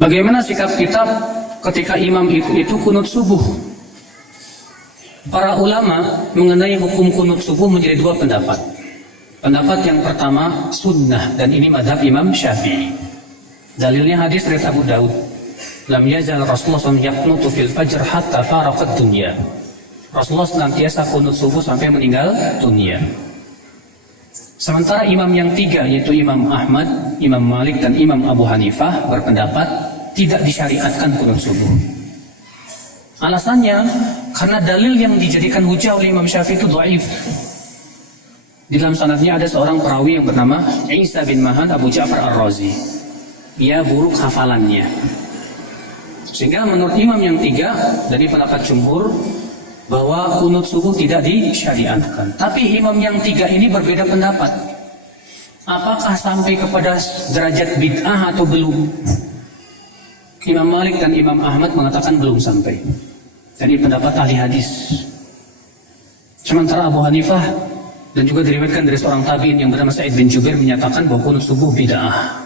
Bagaimana sikap kita ketika imam itu kunut subuh? Para ulama mengenai hukum kunut subuh menjadi dua pendapat. Pendapat yang pertama sunnah, dan ini madhab Imam Syafi'i. Dalilnya hadis riwayat Abu Daud. Lam yazal Rasulullah SAW yaqnutu fil fajr hatta faraqat dunya. Rasulullah senantiasa kunut subuh sampai meninggal dunia. Sementara imam yang tiga, yaitu Imam Ahmad, Imam Malik, dan Imam Abu Hanifah berpendapat tidak disyariatkan kunut subuh. Alasannya karena dalil yang dijadikan hujah oleh Imam Syafi'i itu dhaif. Di dalam sanadnya ada seorang perawi yang bernama Isa bin Mahan Abu Ja'far Ar-Razi. Dia buruk hafalannya. Sehingga menurut imam yang tiga dari pendapat jumhur bahwa kunut subuh tidak disyariatkan. Tapi imam yang tiga ini berbeda pendapat. Apakah sampai kepada derajat bid'ah atau belum? Imam Malik dan Imam Ahmad mengatakan belum sampai. Jadi pendapat ahli hadis. Sementara Abu Hanifah dan juga diriwayatkan dari seorang tabi'in yang bernama Sa'id bin Jubair menyatakan bahwa kunut subuh bid'ah.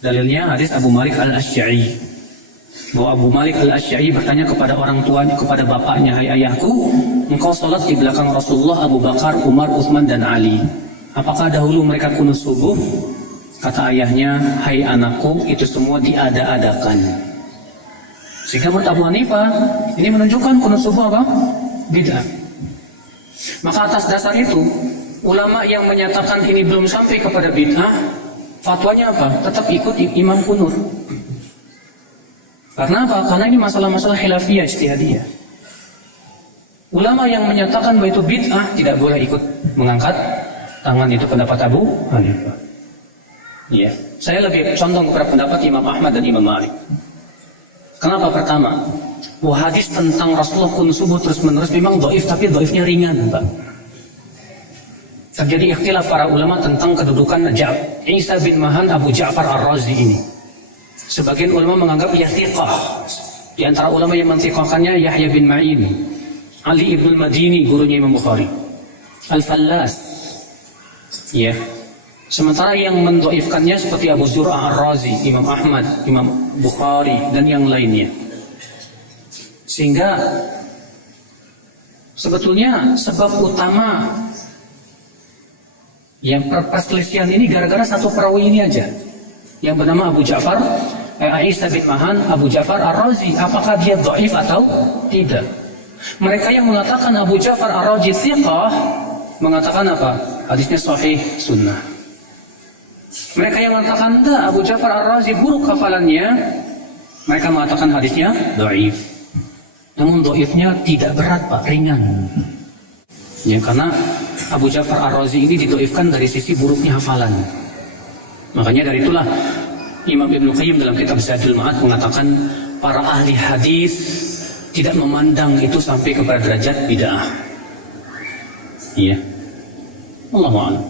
Dalilnya hadis Abu Malik Al-Asy'ari. Bahwa Abu Malik Al-Asy'ari bertanya kepada orang tuanya, kepada bapaknya, "Hai ayahku, engkau salat di belakang Rasulullah, Abu Bakar, Umar, Utsman, dan Ali. Apakah dahulu mereka kunut subuh?" Kata ayahnya, "Hai anakku, itu semua diada-adakan." Sehingga menurut Abu Hanifah, ini menunjukkan kunut subuh apa? Bid'ah. Maka atas dasar itu, ulama yang menyatakan ini belum sampai kepada bid'ah, fatwanya apa? Tetap ikut imam kunut. Karena apa? Karena ini masalah-masalah khilafiyah ijtihadiyah. Ulama yang menyatakan bahwa itu bid'ah tidak boleh ikut mengangkat tangan, itu pendapat Abu Hanifah. Ya, saya lebih condong kepada pendapat Imam Ahmad dan Imam Malik. Kenapa? Pertama, hadis tentang Rasulullah kunut subuh terus-menerus memang dhaif, tapi dhaifnya ringan, Pak. Terjadi ikhtilaf para ulama tentang kedudukan Isa bin Mahan Abu Ja'far Ar-Razi ini. Sebagian ulama menganggap ia thiqah. Di antara ulama yang menthiqahkannya Yahya bin Ma'in, Ali ibn Madini, gurunya Imam Bukhari, Al-Fallas. Ya. Sementara yang mendhaifkannya seperti Abu Zur'ah Ar-Razi, Imam Ahmad, Imam Bukhari, dan yang lainnya. Sehingga sebetulnya sebab utama yang perselisihan ini gara-gara satu perawi ini aja, yang bernama Abu Ja'far Isa bin Mahan Abu Ja'far Ar-Razi. Apakah dia dhaif atau tidak? Mereka yang mengatakan Abu Ja'far Ar-Razi thiqah mengatakan apa? Hadisnya sahih sunnah. Mereka yang mengatakan enggak, Abu Ja'far Ar-Razi buruk hafalannya, mereka mengatakan hadisnya dhaif. Namun dhaifnya tidak berat, Pak, ringan. Ya, karena Abu Ja'far Ar-Razi ini didhaifkan dari sisi buruknya hafalan. Makanya dari itulah Imam Ibnu Qayyim dalam kitab Zadul Ma'ad mengatakan para ahli hadis tidak memandang itu sampai kepada derajat bid'ah. Iya. Allahu a'lam.